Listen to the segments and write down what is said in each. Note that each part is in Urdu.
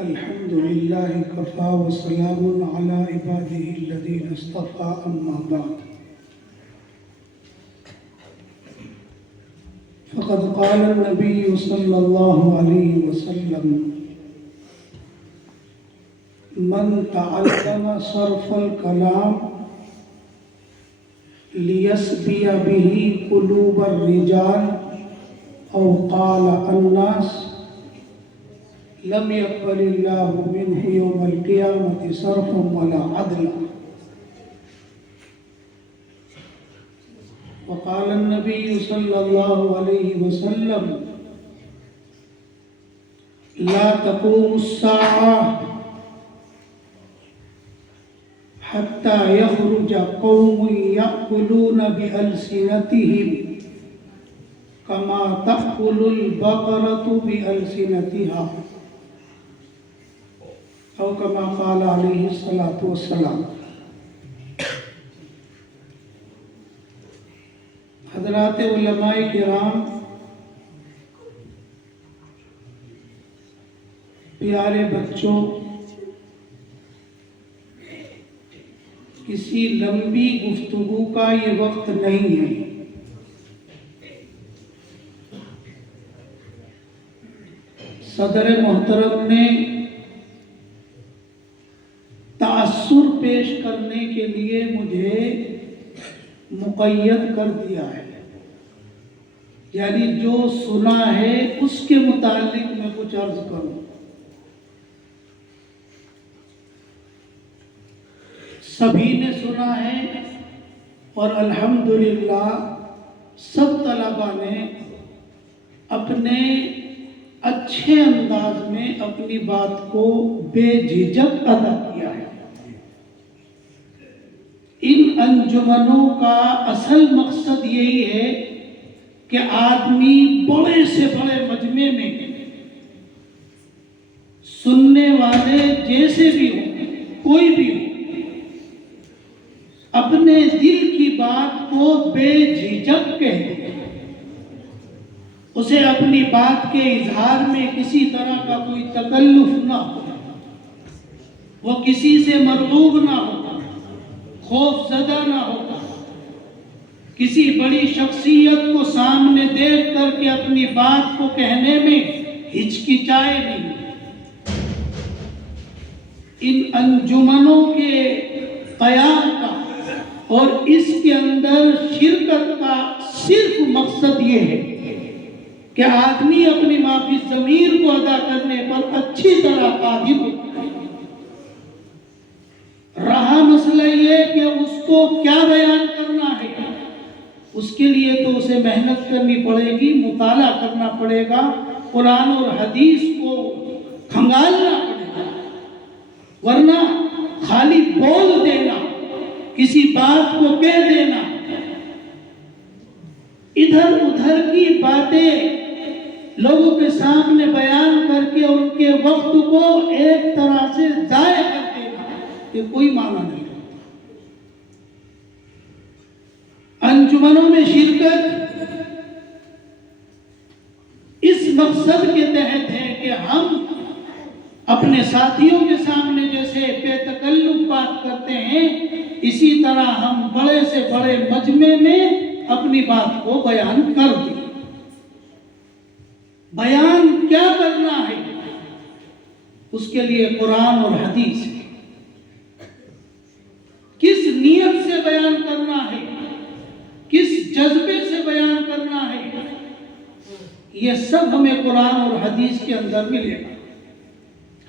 الحمد لله كفى وسلام على عباده الذين اصطفى أما بعد فقد قال النبي صلى الله عليه وسلم من تعلم صرف الكلام ليسبي به قلوب الرجال أو قال الناس لم يقبل الله منه يوم القيامة صرفا ولا عدلا. وقال النبي صلى الله عليه وسلم لا تقوم الساعة حتى يخرج قوم يأكلون بألسنتهم كما تأكل البقرة بألسنتها او كما قال علیہ الصلاۃ والسلام. حضرات علماء کرام، پیارے بچوں، کسی لمبی گفتگو کا یہ وقت نہیں ہے. صدر محترم نے تأثر پیش کرنے کے لیے مجھے مقید کر دیا ہے، یعنی جو سنا ہے اس کے متعلق میں کچھ عرض کروں. سبھی نے سنا ہے اور الحمدللہ سب طلباء نے اپنے اچھے انداز میں اپنی بات کو بے جھجک ادا کیا ہے. ان انجمنوں کا اصل مقصد یہی ہے کہ آدمی بڑے سے بڑے مجمع میں سننے والے جیسے بھی ہوں، کوئی بھی ہو، اپنے دل کی بات کو بے جھجک کہہ دے. اسے اپنی بات کے اظہار میں کسی طرح کا کوئی تکلف نہ ہو، وہ کسی سے مرغوب نہ ہو، خوف زدہ نہ ہو، کسی بڑی شخصیت کو سامنے دیکھ کر کے اپنی بات کو کہنے میں ہچکچائے نہیں. ان انجمنوں کے قیام کا اور اس کے اندر شرکت کا صرف مقصد یہ ہے کہ آدمی اپنی معافی ضمیر کو ادا کرنے پر اچھی طرح قادر ہو. رہا مسئلہ یہ کہ اس کو کیا بیان کرنا ہے، اس کے لیے تو اسے محنت کرنی پڑے گی، مطالعہ کرنا پڑے گا، قرآن اور حدیث کو کھنگالنا پڑے گا. ورنہ خالی بول دینا، کسی بات کو کہہ دینا، ادھر ادھر کی باتیں لوگوں کے سامنے بیان کر کے ان کے وقت کو ایک طرح سے ضائع کر دینا، یہ کوئی معنی نہیں رکھتا. انجمنوں میں شرکت اس مقصد کے تحت ہے کہ ہم اپنے ساتھیوں کے سامنے جیسے بے تکلف بات کرتے ہیں، اسی طرح ہم بڑے سے بڑے مجمع میں اپنی بات کو بیان کر دیں. بیان کیا کرنا ہے، اس کے لیے قرآن اور حدیث ہے. کس نیت سے بیان کرنا ہے، کس جذبے سے بیان کرنا ہے، یہ سب ہمیں قرآن اور حدیث کے اندر ملے گا.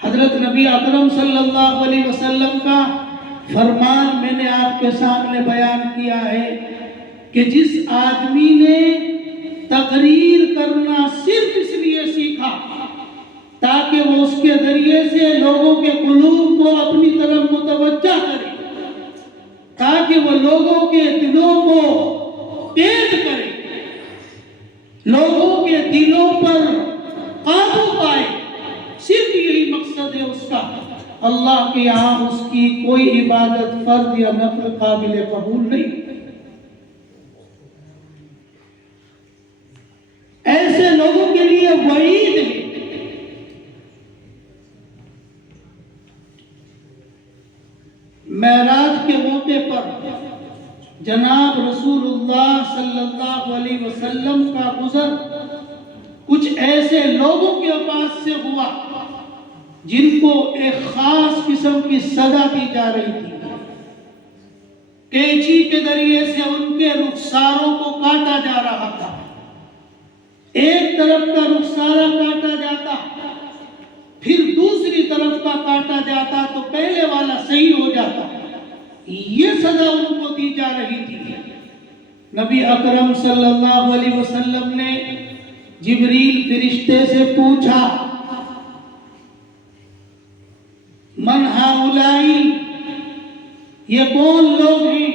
حضرت نبی اکرم صلی اللہ علیہ وسلم کا فرمان میں نے آپ کے سامنے بیان کیا ہے کہ جس آدمی نے تقریر کرنا صرف اس لیے سیکھا تاکہ وہ اس کے ذریعے سے لوگوں کے قلوب کو اپنی طرف متوجہ کرے، تاکہ وہ لوگوں کے دلوں کو تیز کرے، لوگوں کے دلوں پر قابو پائے، صرف یہی مقصد ہے اس کا، اللہ کے یہاں اس کی کوئی عبادت فرض یا نفل قابل قبول نہیں. ایسے لوگوں کے لیے وعید ہے معراج کے موقع پر جناب رسول اللہ صلی اللہ علیہ وسلم کا گزر کچھ ایسے لوگوں کے پاس سے ہوا جن کو ایک خاص قسم کی سزا دی جا رہی تھی. کینچی کے ذریعے سے ان کے رخساروں کو کاٹا جا رہا تھا. ایک طرف کا رخسارہ کاٹا جاتا، پھر دوسری طرف کا کاٹا جاتا تو پہلے والا صحیح ہو جاتا. یہ سزا ان کو دی جا رہی تھی. نبی اکرم صلی اللہ علیہ وسلم نے جبریل فرشتے سے پوچھا، من ہؤلائی، یہ کون لوگ ہیں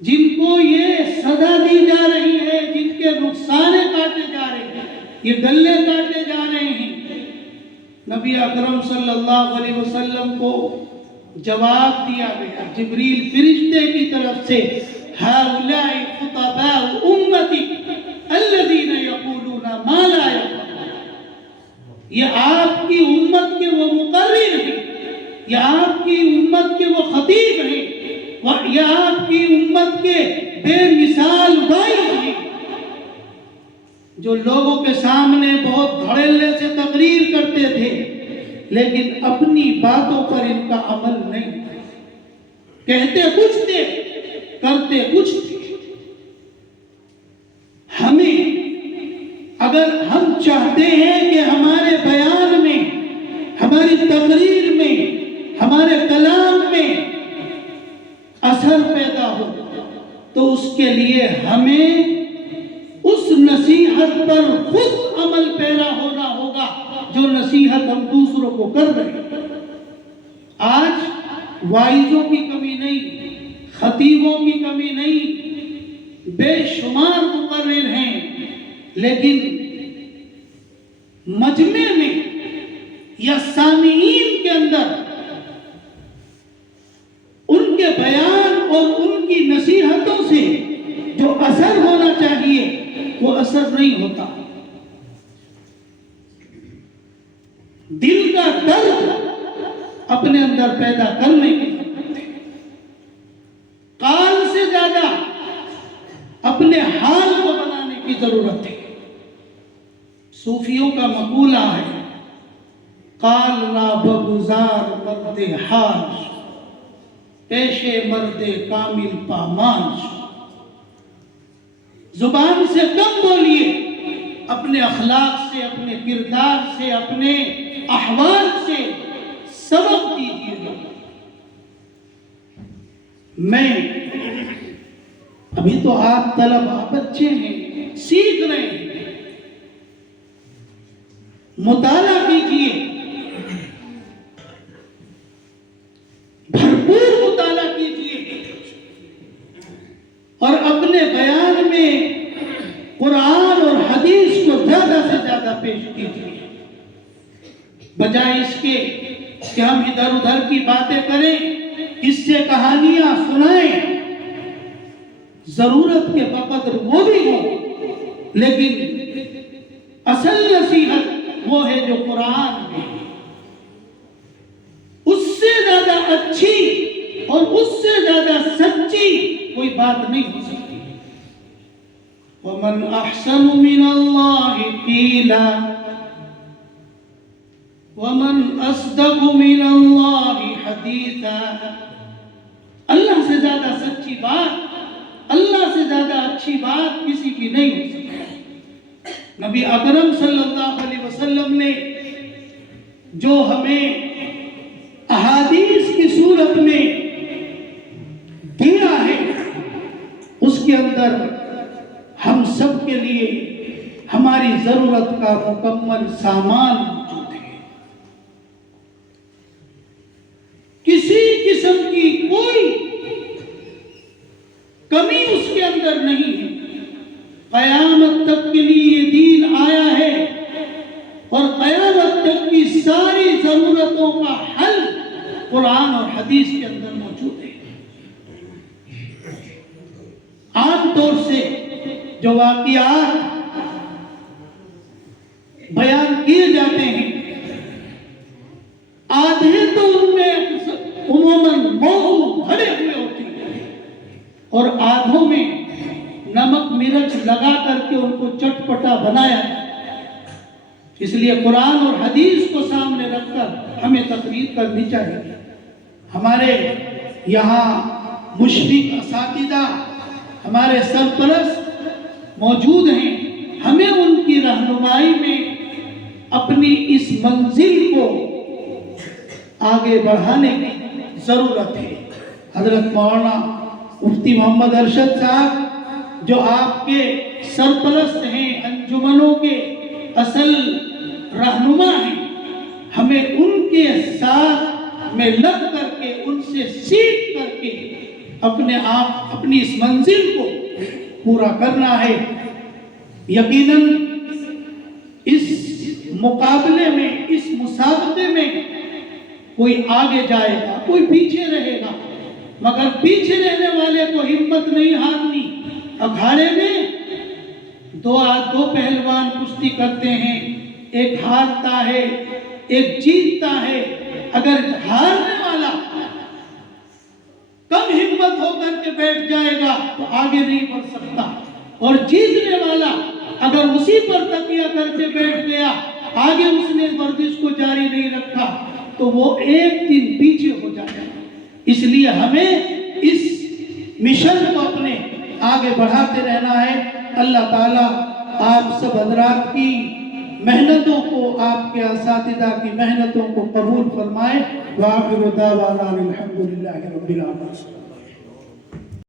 جن کو یہ سزا دی جا رہی ہے، جن کے رخسارے کاٹے جا رہے ہیں، یہ گلے کاٹے جا رہے ہیں؟ نبی اکرم صلی اللہ علیہ وسلم کو جواب دیا گیا جبریل فرشتے کی طرف سے، ہؤلاء خطباء امتی الذین یقولون ما لا یفعلون. یہ آپ کی امت کے وہ مقرر ہیں، یہ آپ کی امت کے وہ خطیب ہیں، یہ آپ کی امت کے بے مثال واعظ ہیں جو لوگوں کے سامنے بہت دھڑلے سے تقریر کرتے تھے لیکن اپنی باتوں پر ان کا عمل نہیں. کہتے کچھ تھے، کرتے کچھ تھے. ہمیں اگر ہم چاہتے ہیں کہ ہمارے بیان میں، ہماری تقریر میں، ہمارے کلام میں اثر پیدا ہو تو اس کے لیے ہمیں اس نصیحت پر خود عمل پیرا ہونا ہوگا جو نصیحت ہم دوسروں کو کر رہے ہیں. آج واعظوں کی کمی نہیں، خطیبوں کی کمی نہیں، بے شمار مقرر ہیں، لیکن مجمع میں یا سامعین کے اندر ان کے بیان اور ان کی نصیحتوں سے جو اثر ہونا چاہیے وہ اثر نہیں ہوتا. دل کا درد اپنے اندر پیدا کرنے کی ضرورت ہے. قال سے زیادہ اپنے حال کو بنانے کی ضرورت ہے. صوفیوں کا مقولہ ہے، قال را بگزار مرد حال، پیشے مرد کامل پامان. زبان سے کم بولیے، اپنے اخلاق سے، اپنے کردار سے، اپنے احوال سے سبق دیجیے گا. میں ابھی تو آپ طلبہ بچے ہیں، سیکھ رہے ہیں، مطالعہ کیجیے، بھرپور مطالعہ کیجیے اور اپنے بیان میں قرآن اور حدیث کو زیادہ سے زیادہ پیش کیجیے، بجائے اس کے کہ ہم ادھر ادھر کی باتیں کریں، قصے کہانیاں سنائیں. ضرورت کے بقدر وہ بھی ہوں، لیکن اصل نصیحت وہ ہے جو قرآن میں. اس سے زیادہ اچھی اور اس سے زیادہ سچی کوئی بات نہیں ہو سکتی. وَمَنْ أَحْسَنُ مِنَ اللَّهِ قِيلًا وَمَنْ أَصْدَقُ مِنَ اللَّهِ حَدِيثًا. اللہ سے زیادہ سچی بات، اللہ سے زیادہ اچھی بات کسی کی نہیں ہو سکتی. نبی اکرم صلی اللہ علیہ وسلم نے جو ہمیں احادیث کی صورت میں دیا ہے، اس کے اندر ہم سب کے لیے ہماری ضرورت کا مکمل سامان موجود ہے. کسی قسم کی کوئی کمی اس کے اندر نہیں ہے. قیامت تک کے لیے یہ دین آیا ہے اور قیامت تک کی ساری ضرورتوں کا حل قرآن اور حدیث کے اندر موجود ہے. عام طور سے جو واقعات بیان کیے جاتے ہیں، آدھے تو ان میں لگا کر کے ان کو چٹپٹا بنایا. اس لیے قرآن اور حدیث کو سامنے رکھ کر ہمیں تقریر کرنی چاہیے. ہمارے یہاں مشفق اساتذہ، ہمارے سرپرست موجود ہیں، ہمیں ان کی رہنمائی میں اپنی اس منزل کو آگے بڑھانے کی ضرورت ہے. حضرت مولانا مفتی محمد ارشد صاحب جو آپ کے سرپرست ہیں، انجمنوں کے اصل رہنما ہیں، ہمیں ان کے ساتھ میں لگ کر کے ان سے سیکھ کر کے اپنی اس منزل کو پورا کرنا ہے. یقیناً اس مقابلے میں، اس مسابقے میں کوئی آگے جائے گا، کوئی پیچھے رہے گا، مگر پیچھے رہنے والے کو ہمت نہیں ہارنی. اکھاڑے میں دو پہلوان کشتی کرتے ہیں، ایک ہارتا ہے ایک جیتتا ہے. اگر ہارنے والا کم ہمت ہو کر کے بیٹھ جائے گا تو آگے نہیں بڑھ سکتا، اور جیتنے والا اگر اسی پر تکیہ کر کے بیٹھ گیا، آگے اس نے ورزش کو جاری نہیں رکھا تو وہ ایک دن پیچھے ہو جائے گا. اس لیے ہمیں اس مشن کو اپنے آگے بڑھاتے رہنا ہے. اللہ تعالیٰ آپ سب حضرات کی محنتوں کو، آپ کے اساتذہ کی محنتوں کو قبول فرمائے. وآخر دعوانا الحمدللہ رب العالمین.